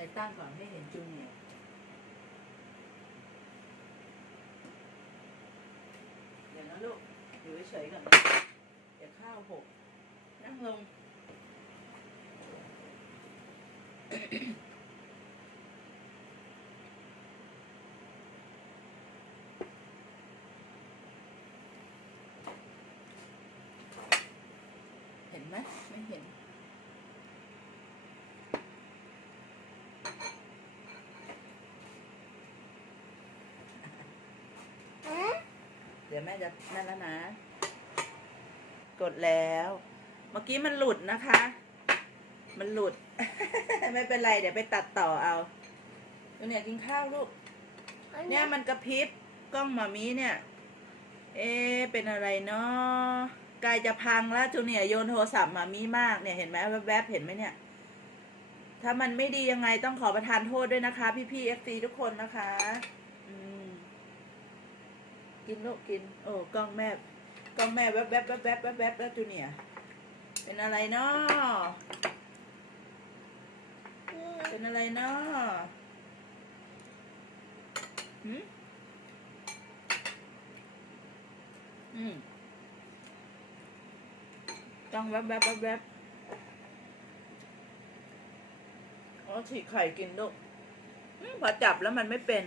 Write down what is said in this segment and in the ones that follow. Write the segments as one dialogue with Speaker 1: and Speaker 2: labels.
Speaker 1: อะไรตั้งก่อนให้เห็นจูเนียร์เดี๋ยวนะลูก อยู่เฉยๆก่อนเดี๋ยวข้าวหกนั่งลง เห็นไหมไม่เห็น เดี๋ยวแม่จะนั่นแล้วนะ กดแล้ว เมื่อกี้มันหลุดนะคะ มันหลุด ไม่เป็นไรเดี๋ยวไปตัดต่อเอาดูเนี่ยกินข้าวลูก เนี่ยมันกระพริบกล้องหมามีเนี่ย เอ๊เป็นอะไรเนาะกายจะพังแล้วจูเนียโยนโทรศัพท์มามีมากเนี่ยเห็นไหมแวบๆเห็นไหมเนี่ย ถ้ามันไม่ดียังไงต้องขอประทานโทษด้วยนะคะ พี่ๆเอฟซีทุกคนนะคะ กินลูกกิน โอ้กล้องแม่กล้องแม่แวบๆแวบๆแวบแวบแล้วจูเนียเป็นอะไรเนาะเป็นอะไรเนาะหืมอืมกล้องแวบๆแวบแวบอ๋อฉีกไข่กินลูกพอจับแล้วมันไม่เป็น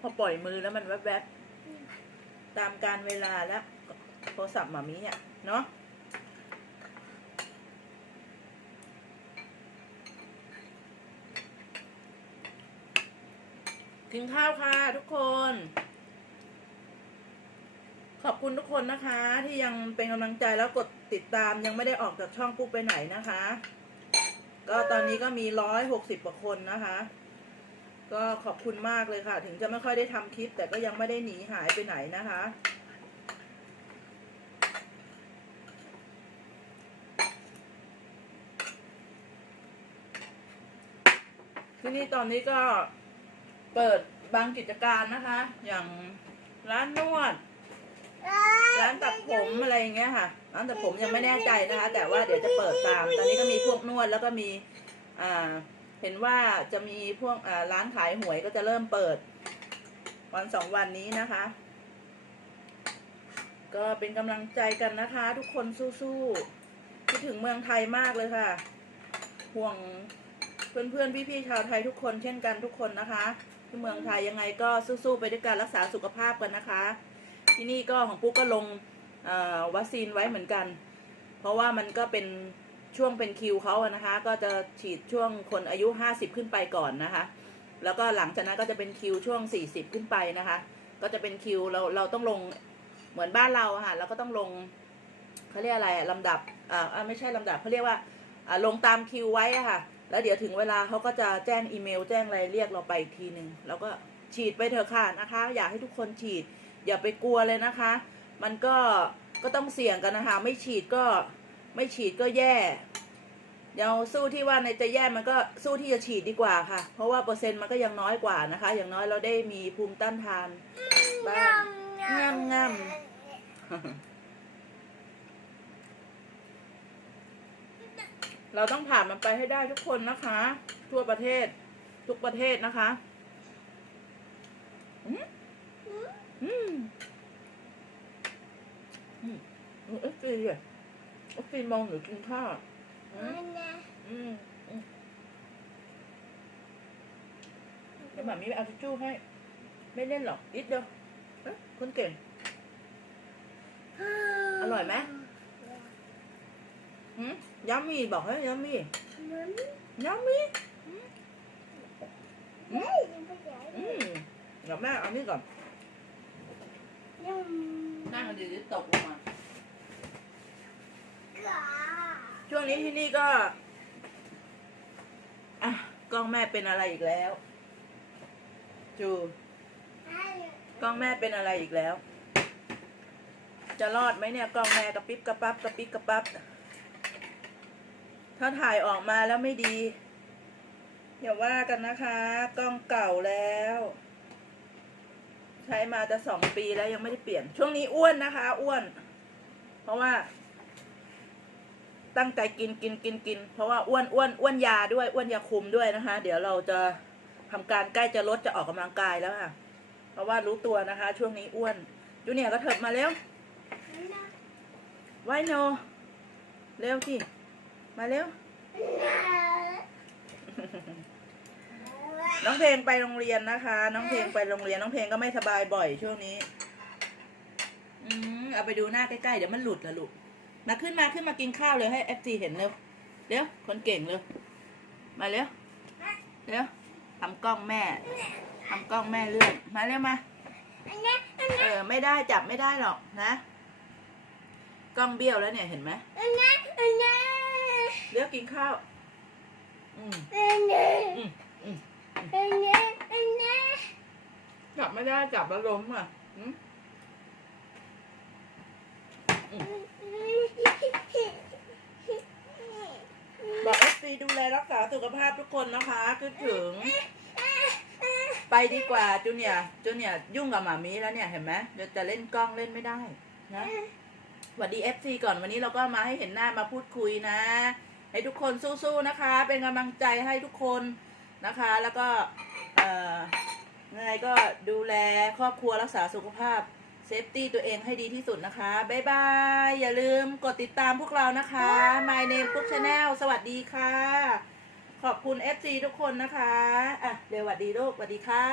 Speaker 1: พอปล่อยมือแล้วมันแวบๆ ตามการเวลาแล้วโทรศัพท์หมามีเนี่ย เนาะกินข้าวค่ะทุกคน ขอบคุณทุกคนนะคะ ที่ยังเป็นกำลังใจแล้วกดติดตามยังไม่ได้ออกจากช่องปุ๊บไปไหนนะคะ ก็ตอนนี้ก็มีร้อยหกสิบกว่าคนนะคะ ก็ขอบคุณมากเลยค่ะ ถึงจะไม่ค่อยได้ทำคลิป แต่ก็ยังไม่ได้หนีหายไปไหนนะคะ ที่นี่ตอนนี้ก็เปิดบางกิจการนะคะ อย่างร้านนวด ร้านตัดผมอะไรอย่างเงี้ยค่ะ ร้านตัดผมยังไม่แน่ใจนะคะ แต่ว่าเดี๋ยวจะเปิดตาม ตอนนี้ก็มีพวกนวดแล้วก็มี อ่า เห็นว่าจะมีพวกร้านขายหวยก็จะเริ่มเปิด วันสองวันนี้นะคะ ก็เป็นกำลังใจกันนะคะ ทุกคนสู้ๆคิดถึงเมืองไทยมากเลยค่ะ ห่วงเพื่อนๆ พี่ๆชาวไทยทุกคนเช่นกันทุกคนนะคะ ที่เมืองไทยยังไงก็สู้ๆไปด้วยการรักษาสุขภาพกันนะคะ ที่นี่ก็ของปุ๊กก็ลงวัคซีนไว้เหมือนกัน เพราะว่ามันก็เป็น ช่วงเป็นคิวเขาอะนะคะ ก็จะฉีดช่วงคนอายุ 50 ขึ้นไปก่อนนะคะ แล้วก็หลังจากนั้นก็จะเป็นคิวช่วง 40 ขึ้นไปนะคะ ก็จะเป็นคิวเราเราต้องลงเหมือนบ้านเราค่ะเราก็ต้องลงเขาเรียกอะไรลำดับอ่าไม่ใช่ลำดับเขาเรียกว่าอ่าลงตามคิวไว้ค่ะ แล้วเดี๋ยวถึงเวลาเขาก็จะแจ้งอีเมล แจ้งอะไรเรียกเราไปอีกทีหนึ่งแล้วก็ฉีดไปเถอะค่ะนะคะ อยากให้ทุกคนฉีด อย่าไปกลัวเลยนะคะ มันก็ก็ต้องเสี่ยงกันนะคะ ไม่ฉีดก็ไม่ฉีดก็แย่ เดี๋ยวสู้ที่ว่าในจะแย่มันก็สู้ที่จะฉีดดีกว่าค่ะ เพราะว่าเปอร์เซ็นต์มันก็ยังน้อยกว่านะคะ อย่างน้อยเราได้มีภูมิต้านทานบ้างงามงามเราต้องผ่านมันไปให้ได้ทุกคนนะคะ ทั่วประเทศทุกประเทศนะคะอืมอืมอืมเอฟซีอะเอฟซีมองหนูกินข้าวอืม อืมอืมเดี๋ยวหมามีไปเอาทิชชู่ให้ ไม่เล่นหรอกนิดเดียวเอ๊ะคุณเก่ง อร่อยไหมหืมยัมมี่บอกให้ยัมมี่ยัมมี่อืมอืมเดี๋ยวแม่เอานี่ก่อนนั่งเดี๋ยวจะตกลงมาช่วงนี้ที่นี่ก็อะก ล้องแม่เป็นอะไรอีกแล้ว จูกล้องแม่เป็นอะไรอีกแล้ว จะรอดไหมเนี่ยกล้องแม่กระปิบกระปับกระปิบกระปับ ถ้าถ่ายออกมาแล้วไม่ดีอย่าว่ากันนะคะ กล้องเก่าแล้ว ใช้มาจะสองปีแล้วยังไม่ได้เปลี่ยน ช่วงนี้อ้วนนะคะ อ้วน เพราะว่า ตั้งใจกินกินกินกิน เพราะว่าอ้วนอ้วนอ้วนยาด้วยอ้วนยาคุมด้วยนะคะ เดี๋ยวเราจะทำการใกล้จะลดจะออกกำลังกายแล้วค่ะ เพราะว่ารู้ตัวนะคะ ช่วงนี้อ้วนจูเนียก็เถิบมาเร็วไวโนเร็วสิมาเร็ว น้องเพลงไปโรงเรียนนะคะ น้องเพลงไปโรงเรียน น้องเพลงก็ไม่สบายบ่อยช่วงนี้ อืมเอาไปดูหน้าใกล้ๆเดี๋ยวมันหลุดละลูก มาขึ้นมาขึ้นมากินข้าวเลยให้เอฟซีเห็นเร็วเร็วคนเก่งเร็วมาเร็วเร็วทำกล้องแม่ทำกล้องแม่เลื่อนมาเร็วมาเออไม่ได้จับไม่ได้หรอกนะกล้องเบี้ยวแล้วเนี่ยเห็นไหมเร็วกินข้าวอืมอืมอืมจับไม่ได้จับแล้วล้มอะอืมบอกเอฟซีดูแล รักษาสุขภาพทุกคนนะคะคิดถึง ไปดีกว่าจูเนียจูเนียยุ่งกับหมามีแล้วเนี่ยเห็นไหมเดี๋ยวจะเล่นกล้องเล่นไม่ได้นะสวัสดีเอฟซีก่อนวันนี้เราก็มาให้เห็นหน้ามาพูดคุยนะ ให้ทุกคนสู้ๆนะคะ เป็นกำลังใจให้ทุกคนนะคะ แล้วก็เอ่อยังไงก็ดูแลครอบครัวรักษาสุขภาพ เซฟตี้ตัวเองให้ดีที่สุดนะคะ บ๊ายบาย อย่าลืมกดติดตามพวกเรานะคะ My Name ปุ๊กชาแนลสวัสดีค่ะ ขอบคุณ FC ทุกคนนะคะ อะ เดี๋ยวสวัสดีลูกสวัสดีค่ะ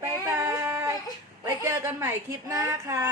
Speaker 1: บบ๊ายบาย ไว้เจอกันใหม่คลิปหน้าค่ะ